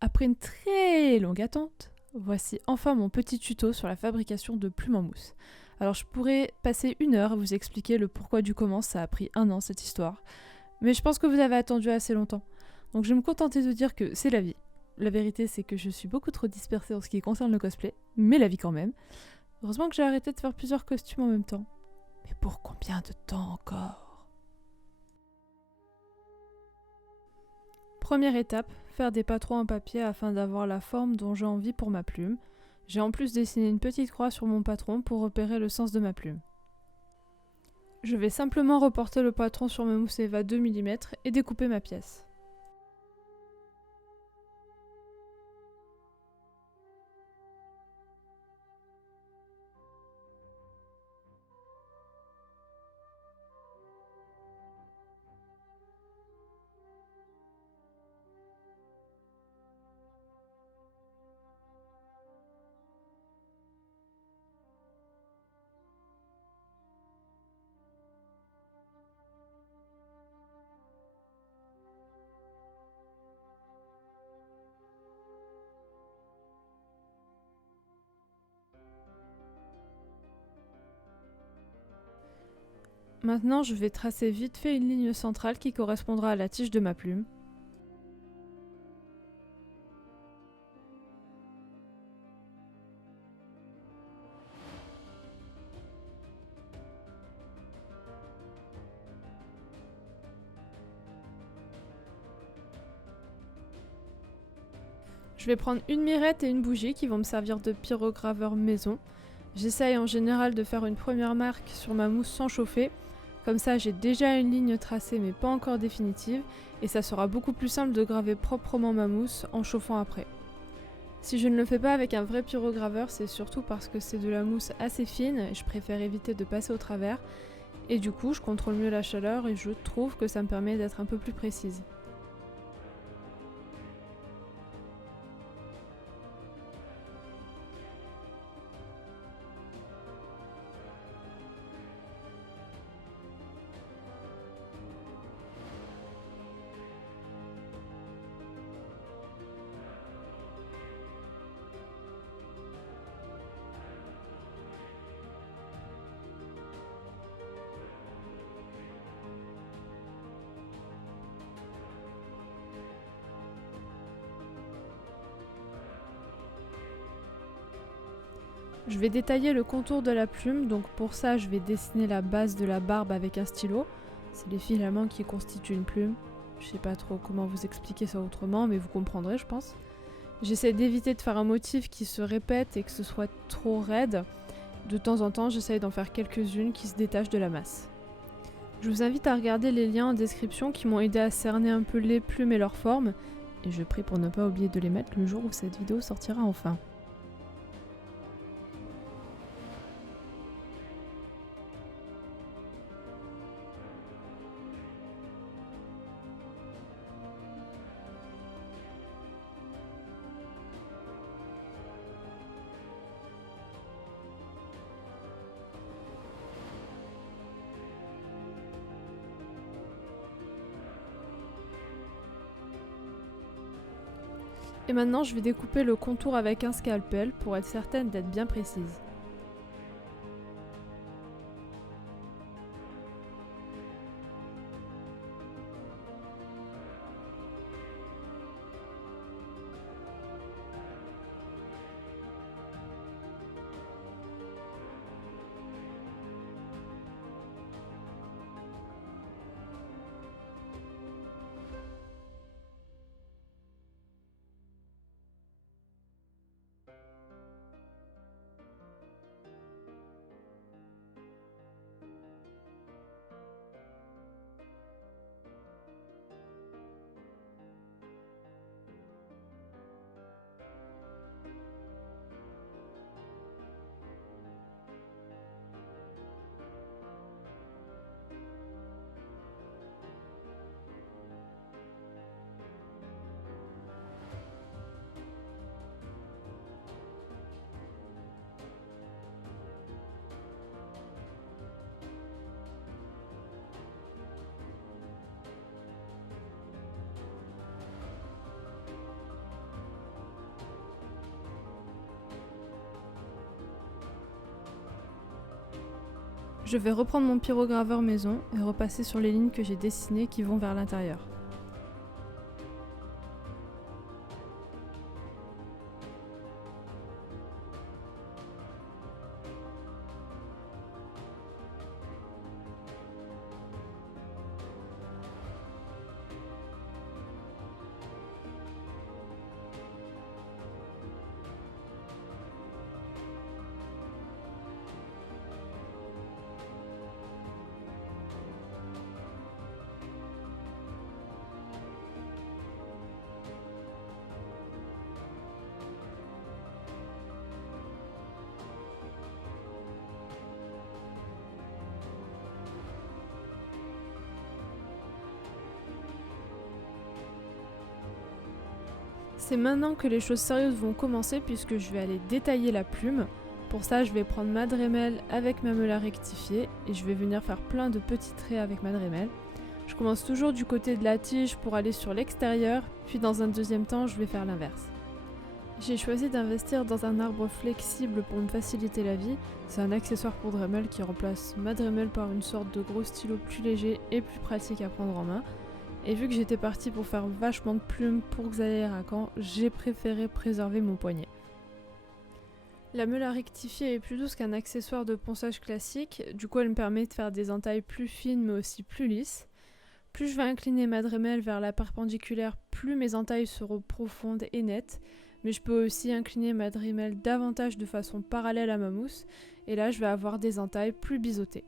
Après une très longue attente, voici enfin mon petit tuto sur la fabrication de plumes en mousse. Alors je pourrais passer 1 heure à vous expliquer le pourquoi du comment, ça a pris 1 an cette histoire. Mais je pense que vous avez attendu assez longtemps. Donc je vais me contenter de dire que c'est la vie. La vérité c'est que je suis beaucoup trop dispersée en ce qui concerne le cosplay, mais la vie quand même. Heureusement que j'ai arrêté de faire plusieurs costumes en même temps. Mais pour combien de temps encore? Première étape, faire des patrons en papier afin d'avoir la forme dont j'ai envie pour ma plume. J'ai en plus dessiné une petite croix sur mon patron pour repérer le sens de ma plume. Je vais simplement reporter le patron sur ma mousse Eva 2 mm et découper ma pièce. Maintenant, je vais tracer vite fait une ligne centrale qui correspondra à la tige de ma plume. Je vais prendre une mirette et une bougie qui vont me servir de pyrograveur maison. J'essaye en général de faire une première marque sur ma mousse sans chauffer. Comme ça, j'ai déjà une ligne tracée mais pas encore définitive et ça sera beaucoup plus simple de graver proprement ma mousse en chauffant après. Si je ne le fais pas avec un vrai pyrograveur, c'est surtout parce que c'est de la mousse assez fine et je préfère éviter de passer au travers. Et du coup, je contrôle mieux la chaleur et je trouve que ça me permet d'être un peu plus précise. Je vais détailler le contour de la plume, donc pour ça je vais dessiner la base de la barbe avec un stylo. C'est les filaments qui constituent une plume. Je sais pas trop comment vous expliquer ça autrement, mais vous comprendrez je pense. J'essaie d'éviter de faire un motif qui se répète et que ce soit trop raide. De temps en temps, j'essaye d'en faire quelques-unes qui se détachent de la masse. Je vous invite à regarder les liens en description qui m'ont aidé à cerner un peu les plumes et leurs formes. Et je prie pour ne pas oublier de les mettre le jour où cette vidéo sortira enfin. Et maintenant, je vais découper le contour avec un scalpel pour être certaine d'être bien précise. Je vais reprendre mon pyrograveur maison et repasser sur les lignes que j'ai dessinées qui vont vers l'intérieur. C'est maintenant que les choses sérieuses vont commencer puisque je vais aller détailler la plume. Pour ça, je vais prendre ma Dremel avec ma meule à rectifier et je vais venir faire plein de petits traits avec ma Dremel. Je commence toujours du côté de la tige pour aller sur l'extérieur, puis dans un deuxième temps, je vais faire l'inverse. J'ai choisi d'investir dans un arbre flexible pour me faciliter la vie. C'est un accessoire pour Dremel qui remplace ma Dremel par une sorte de gros stylo plus léger et plus pratique à prendre en main. Et vu que j'étais partie pour faire vachement de plumes pour Xaïe et Rakan, j'ai préféré préserver mon poignet. La meule à rectifier est plus douce qu'un accessoire de ponçage classique, du coup elle me permet de faire des entailles plus fines mais aussi plus lisses. Plus je vais incliner ma Dremel vers la perpendiculaire, plus mes entailles seront profondes et nettes, mais je peux aussi incliner ma Dremel davantage de façon parallèle à ma mousse, et là je vais avoir des entailles plus biseautées.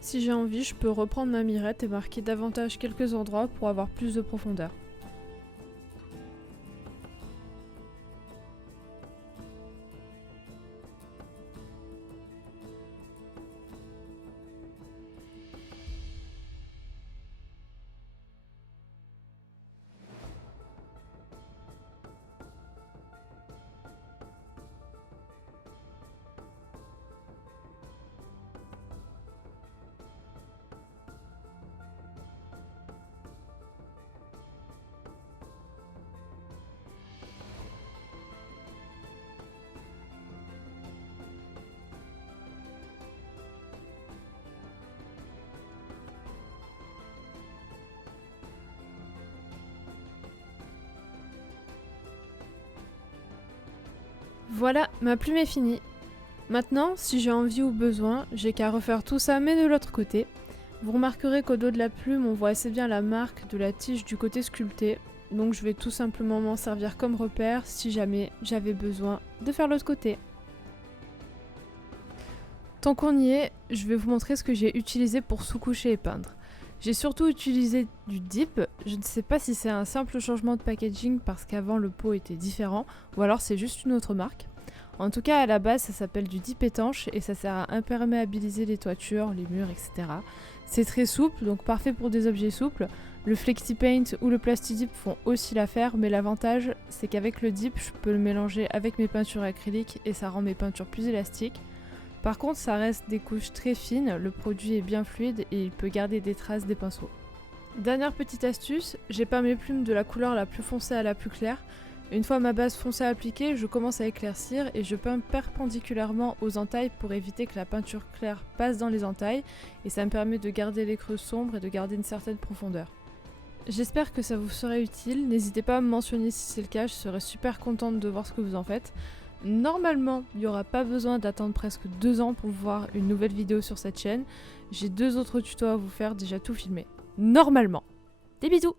Si j'ai envie, je peux reprendre ma mirette et marquer davantage quelques endroits pour avoir plus de profondeur. Voilà, ma plume est finie. Maintenant, si j'ai envie ou besoin, j'ai qu'à refaire tout ça mais de l'autre côté. Vous remarquerez qu'au dos de la plume, on voit assez bien la marque de la tige du côté sculpté, donc je vais tout simplement m'en servir comme repère si jamais j'avais besoin de faire l'autre côté. Tant qu'on y est, je vais vous montrer ce que j'ai utilisé pour sous-coucher et peindre. J'ai surtout utilisé du dip, je ne sais pas si c'est un simple changement de packaging parce qu'avant le pot était différent ou alors c'est juste une autre marque. En tout cas, à la base, ça s'appelle du dip étanche et ça sert à imperméabiliser les toitures, les murs, etc. C'est très souple, donc parfait pour des objets souples. Le FlexiPaint ou le PlastiDip font aussi l'affaire, mais l'avantage, c'est qu'avec le dip, je peux le mélanger avec mes peintures acryliques et ça rend mes peintures plus élastiques. Par contre, ça reste des couches très fines, le produit est bien fluide et il peut garder des traces des pinceaux. Dernière petite astuce, j'ai peint mes plumes de la couleur la plus foncée à la plus claire. Une fois ma base foncée appliquée, je commence à éclaircir et je peins perpendiculairement aux entailles pour éviter que la peinture claire passe dans les entailles et ça me permet de garder les creux sombres et de garder une certaine profondeur. J'espère que ça vous sera utile, n'hésitez pas à me mentionner si c'est le cas, je serais super contente de voir ce que vous en faites. Normalement, il n'y aura pas besoin d'attendre presque 2 ans pour voir une nouvelle vidéo sur cette chaîne. J'ai 2 autres tutos à vous faire déjà tout filmé. Normalement. Des bisous!